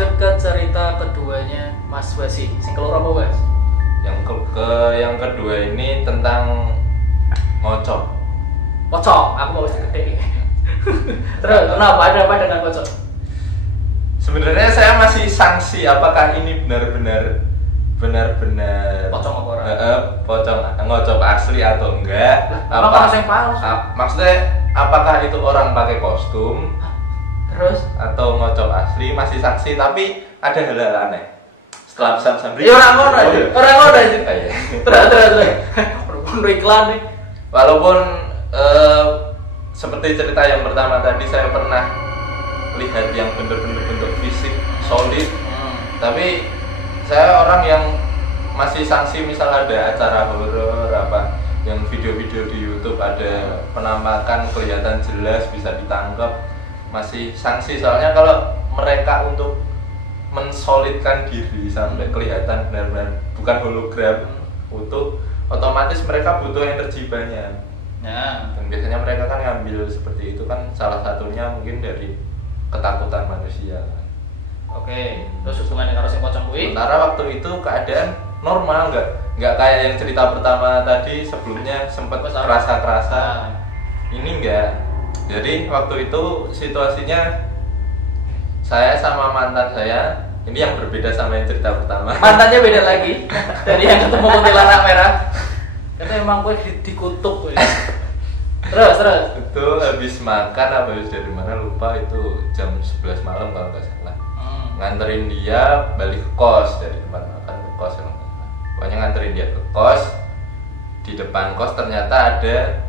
lanjut ke cerita keduanya Mas Basi. Sing keloro apa, Mas? Yang kedua ini tentang ngocok. Pocong, aku mau gede. Terus kenapa ada apa dengan pocong? Sebenarnya saya masih sanksi apakah ini benar-benar Pocong apa orang? pocong ngocok asli atau enggak? Apa yang palsu? Maksudnya apakah itu orang pakai kostum Terus atau ngocok asli masih sanksi, tapi ada hal-hal aneh. Setelah pesan ya orang ngono aja. Orang ngono aja. Iya. Terus. Perlu iklan nih. Walaupun seperti cerita yang pertama tadi saya pernah lihat yang bener-bener bentuk fisik solid, tapi saya orang yang masih sanksi misal ada acara horor apa yang video-video di YouTube ada penampakan kelihatan jelas bisa ditangkap, masih sanksi. Soalnya kalau mereka untuk mensolidkan diri sampai kelihatan benar-benar bukan hologram utuh, otomatis mereka butuh energi banyak. Ya. Dan biasanya mereka kan ngambil seperti itu kan salah satunya mungkin dari ketakutan manusia. Oke, terus hubungannya karo sing pocong kuwi? Sementara waktu itu keadaan normal, nggak kayak yang cerita pertama tadi sebelumnya sempat kerasa. Ini enggak. Jadi waktu itu situasinya saya sama mantan saya, ini yang berbeda sama yang cerita pertama. Mantannya beda lagi. Dari yang ketemu kuntilanak merah. Karena emang gue dikutuk gue. Terus. Itu habis makan habis dari mana lupa, itu jam 11 malam kalau nggak salah. Nganterin dia balik ke kos dari tempat makan ke kos, pokoknya nganterin dia ke kos. Di depan kos ternyata ada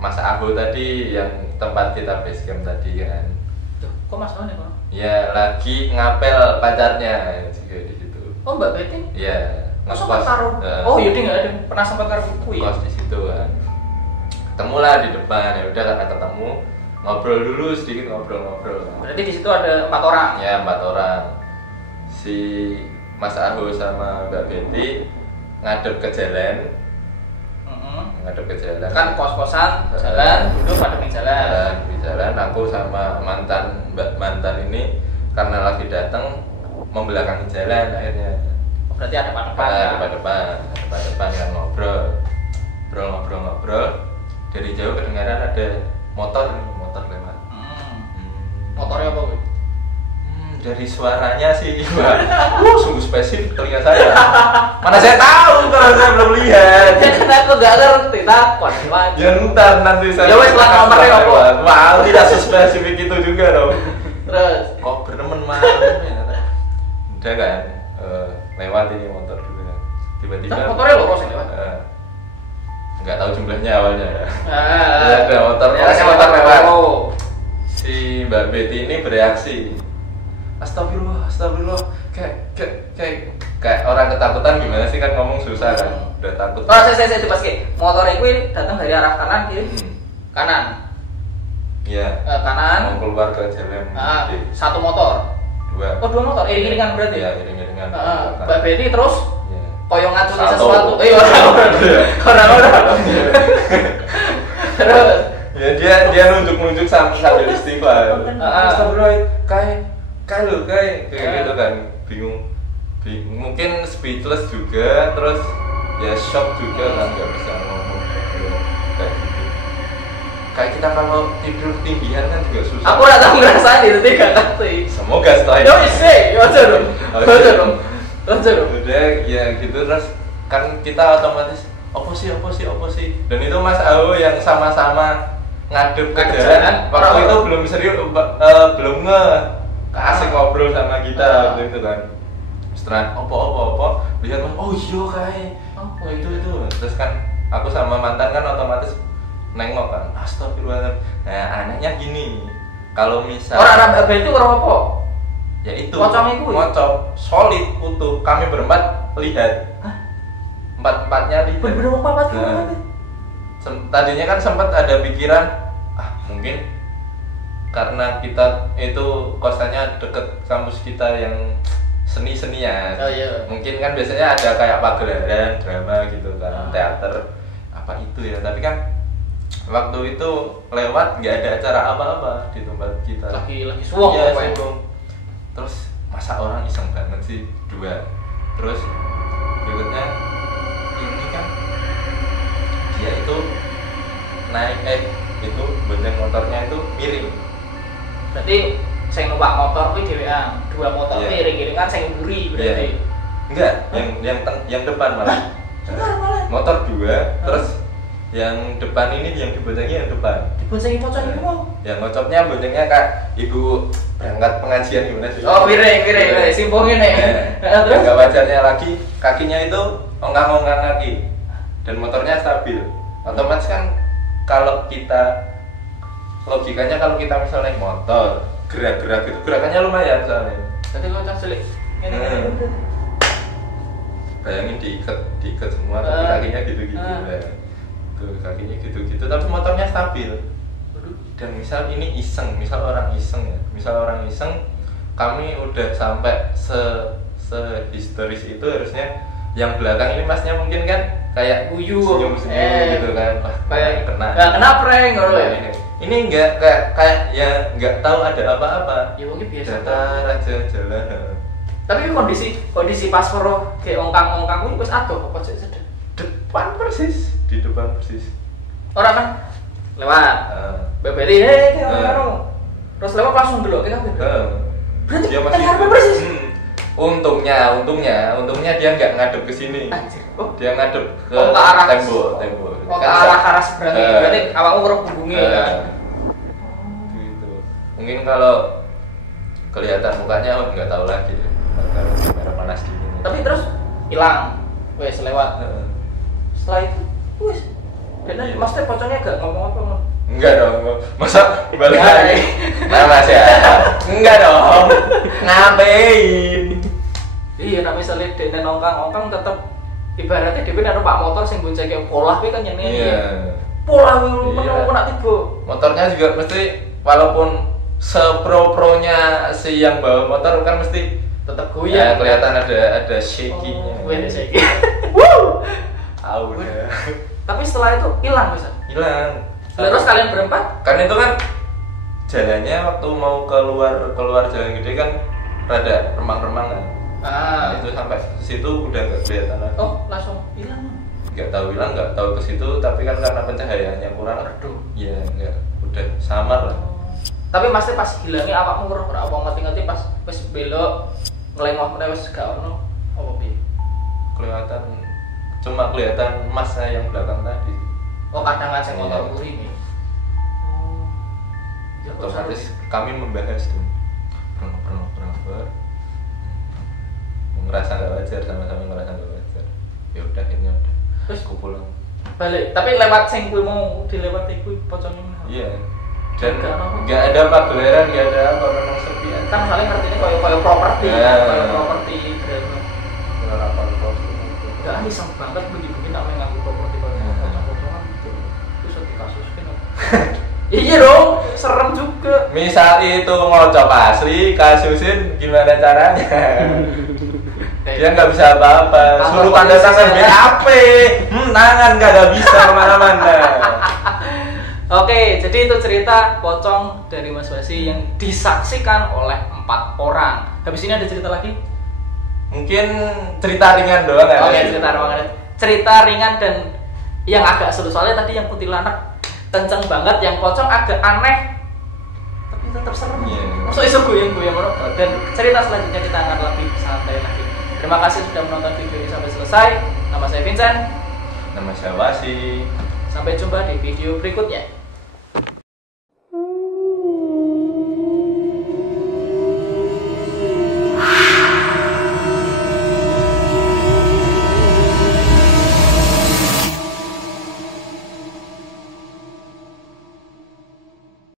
Mas Aho tadi yang tempat kita base camp tadi kan. Tuh, kok Mas Aho nih, Bang? Ya lagi ngapel pacarnya juga di situ. Oh, Mbak Betty? Iya. Masa sempat karo? Oh, iya dia nggak ada pernah sempat karo kuwi. Kos di situ kan. Ketemulah di depan, ya udah karena ketemu ngobrol dulu sedikit ngobrol. Berarti di situ ada 4 orang. Ya 4 orang. Si Mas Aho sama Mbak Betty ngadep ke jalan. Ngadep ke jalan. Kan kos-kosan, jalan, duduk pada di jalan. Di jalan aku sama mantan ini karena lagi datang membelakangi jalan akhirnya. Berarti ada depan yang ngobrol. Dari jauh kedengaran ada motor lewat. Motornya apa, Bu? Dari suaranya sih, sungguh spesifik telinga saya. Mana saya tahu kalau saya belum lihat. Ya kan aku gak ngerti, takut. Ya ntar nanti saya. Ya wes lah nomornya apa? Wah, tidak sespesifik itu juga dong. Terus Kok bernemen malam ya? Udah kan, lewat ini motor dulu ya. Tiba-tiba. Motornya lurus ini, Pak. Nggak tahu jumlahnya awalnya ya. Ada motor lewat. Si Mbak Betty ini bereaksi. Astagfirullah. Kayak orang ketakutan gimana sih kan ngomong susah kan. Udah takut. Oh, saya coba skip. Motor itu datang dari arah kanan kiri. Kanan. Iya. Kanan. Mau keluar ke jalan. Satu motor. 2. Oh, 2 motor. Iring-iringan berarti. Iya, iring-iringan. Mbak Betty terus koyong ngacuni Satu. sesuatu. Orang. Terus Ya dia nunjuk sambil istighfar. Astagfirullah, kayak gitu kan. Bingung. Mungkin speechless juga, terus ya shock juga kan, nggak bisa ngomong. Kayak gitu. Kayak kita kalau tidur ketinggian kan juga susah. aku udah tahu ngerasain itu, tidak ngerti. Semoga setelah Yo isi, baca dong. Udah ya gitu, terus kan kita otomatis apa sih. Dan itu Mas Aho yang sama-sama ngadep ke jalan. Waktu itu belum serius, belum asik ngobrol sama kita waktu itu kan. Setelah apa lihat Mas, oh iya kayak itu. Terus kan aku sama mantan kan otomatis nengok kan, astagfirullahaladzim. Nah anehnya gini, kalau misal orang itu orang apa? Ya itu ngocok solid utuh, kami berempat lihat. Empat-empatnya lihat. Bener-bener apa? Tadinya kan sempat ada pikiran, mungkin karena kita itu kosannya deket kampus kita yang seni-senian. Oh iya. Mungkin kan biasanya ada kayak pagelaran, drama gitu kan, teater apa itu ya. Tapi kan waktu itu lewat nggak ada acara apa-apa di tempat kita. Lagi suwung ya, apa ya? Terus masa orang iseng banget sih, 2. Terus berikutnya ini kan dia itu naik itu bonceng motornya itu miring. Berarti saya numpak motor kuwi dhewean, 2 motor Iya. miring-miringan sing mburi berarti. Enggak, yang depan malah. Motor 2, terus yang depan ini yang diboncengi yang depan. Diboncengi pocong iku mau. Yang ngocoknya boncengnya Kak Ibu berangkat pengajian gimana sih? Oh, miring, simpung ngene. Terus enggak wajarnya lagi kakinya itu ongkang-ongkang kaki. Dan motornya stabil. Otomatis kan kalau kita logikanya kalau kita misalnya naik motor, gerak-gerak itu gerakannya lumayan soalnya. Jadi kalau cah cilik ngene. Bayangin diikat semua tapi kakinya gitu-gitu. Tuh kakinya gitu-gitu tapi motornya stabil. Dan misal ini iseng, misal orang iseng, kami udah sampai sehistoris itu harusnya yang belakang ini masnya mungkin kan kayak guyu senyum-senyum gitu kan. Wah, kayak kena prank ngono ya. Ini enggak kayak ya enggak tahu ada apa-apa. Ya mungkin biasa datar aja jalan. Tapi kondisi pas weruh kayak ongkang-ongkang kuwi wis adoh apa cek sedek. Di depan persis. Orang kan lewat. Beberi terus lewat langsung delok kan. Berarti dia masih persis. Untungnya dia nggak ngadep ke sini. Oh, dia ngadep ke arah tembok. Oh, ke arah seberang. Berarti awakmu weruh punggungnya kan. Gitu. Mungkin kalau kelihatan mukanya nggak tahu lagi. Kalau kamera panas dingin. Tapi terus hilang. Wes lewat. Setelah itu, wes. Bener, maksudnya pocongnya gak ngomong apa? Enggak dong, masa balik lagi? Nah mas ya, enggak dong, ngapain? Iya, nak misalnya dia nongkang tetap ibaratnya dia ada pak motor sing bonceng kayak pola, kan yang ini. Pola menurut nak tiba. Motornya juga mesti walaupun sepro-pronya si yang bawa motor kan mesti tetap goyang. Ya, kelihatan ada shaky-nya. Oh, ada shaky. Wuh. Udah. Tapi setelah itu hilang bisa. Hilang. Terus kalian berempat? Kan itu kan jalannya waktu mau keluar jalan gede kan rada remang-remang kan. Itu sampai situ udah nggak kelihatan lagi. Oh, langsung hilang. Nggak tahu ke situ tapi kan karena pencahayaannya kurang. Aduh. Iya, nggak udah samar lah. Tapi pasti pas hilangnya awakmu ora apa ngerti-ngerti pas wis belok ngelengok wis gak ono apa piye? Cuma kelihatan masnya yang belakang tadi. Oh, kadang ngajak motor kuri nih. Ya, otomatis kami membahas tuh. Pernah. Ngerasa nggak wajar, sama-sama ngerasa nggak wajar. Ya udah, ini udah. Terus aku pulang. Balik. Tapi lewat sing kuwi mau dilewati kuwi pocongnya. Iya. Dan nggak ada pagelaran, nggak ada apa, memang sepi aja. Kan saling ngertinya kayak properti, kayak properti brand. Penerapan properti. Gak iseng banget begini nak main ngaku properti kayak pocong-pocongan gitu. Terus dikasuskan. Iya dong, serem juga. Misal itu ngocok asli, kasusin gimana caranya? Dia nggak bisa apa-apa. Suruh tanda tangan BAP, tangan nggak bisa kemana-mana. Oke, jadi itu cerita pocong dari Mas Wasi yang disaksikan oleh 4 orang. Habis ini ada cerita lagi? Mungkin cerita ringan doang kan? Oke, cerita ringan dan yang agak seru soalnya tadi yang kuntilanak kenceng banget, yang pocong agak aneh tapi tetap serem. Maksudnya iso goyang-goyang dan cerita selanjutnya kita akan lebih santai lagi. Terima kasih sudah menonton video ini sampai selesai. Nama saya Vincent. Nama saya Wasi. Sampai jumpa di video berikutnya.